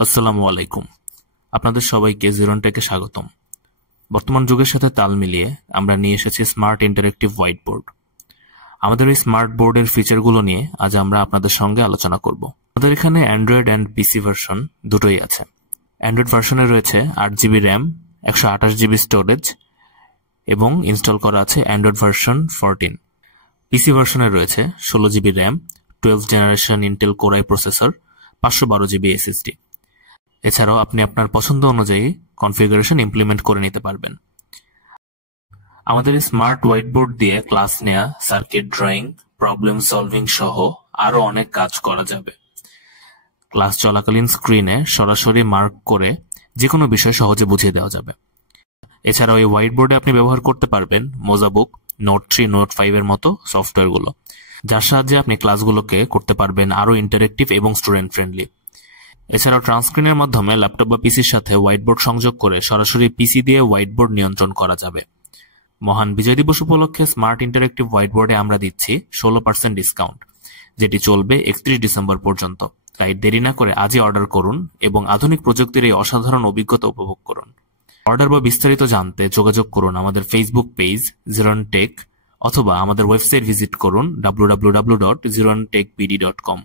আসসালামু আলাইকুম। আপনাদের সবাইকে জিরন টেকে স্বাগতম। বর্তমান যুগের সাথে তাল মিলিয়ে আমরা নিয়ে এসেছি স্মার্ট ইন্টারেক্টিভ হোয়াইট বোর্ড। আমাদের এই স্মার্ট বোর্ডের ফিচারগুলো নিয়ে আজ আমরা আপনাদের সঙ্গে আলোচনা করব। আমাদের এখানে অ্যান্ড্রয়েড অ্যান্ড পিসি ভার্সন দুটোই আছে। অ্যান্ড্রয়েড ভার্সনে রয়েছে 8GB র্যাম, 128GB স্টোরেজ এবং ইনস্টল করা আছে অ্যান্ড্রয়েড ভার্সন 14। পিসি ভার্সনে রয়েছে 16GB RAM, 12th generation Intel core I processor, 512GB SSD। এছাড়াও আপনি আপনার পছন্দ অনুযায়ী কনফিগারেশন ইমপ্লিমেন্ট করে নিতে পারবেন। আমাদের স্মার্ট হোয়াইট বোর্ড দিয়ে ক্লাস নেওয়া, সার্কিট ড্রয়িং, প্রবলেম সলভিং সহ আরো অনেক কাজ করা যাবে। ক্লাস চলাকালীন স্ক্রিনে সরাসরি মার্ক করে যে কোনো বিষয় সহজে বুঝিয়ে দেওয়া যাবে। এছাড়াও এই হোয়াইট বোর্ডে আপনি ব্যবহার করতে পারবেন মোজাবুক, নোট 3, নোট 5 এর মতো সফটওয়্যারগুলো, যার সাহায্যে আপনি ক্লাসগুলোকে করতে পারবেন আরো ইন্টারেক্টিভ এবং স্টুডেন্ট ফ্রেন্ডলি। এছাড়াও ট্রান্সক্রিনের মাধ্যমে ল্যাপটপ বা পিসির সাথে হোয়াইট বোর্ড সংযোগ করে সরাসরি পিসি দিয়ে হোয়াইট বোর্ড নিয়ন্ত্রণ করা যাবে। মহান বিজয় দিবস উপলক্ষে স্মার্ট ইন্টারেক্টিভ হোয়াইট বোর্ডে আমরা দিচ্ছি 16% ডিসকাউন্ট, যেটি চলবে 31 ডিসেম্বর পর্যন্ত। তাই দেরি না করে আজই অর্ডার করুন এবং আধুনিক প্রযুক্তির এই অসাধারণ অভিজ্ঞতা উপভোগ করুন। অর্ডার বা বিস্তারিত জানতে যোগাযোগ করুন আমাদের ফেসবুক পেজ জিরন টেক অথবা আমাদের ওয়েবসাইট ভিজিট করুন www.zirontechbd.com।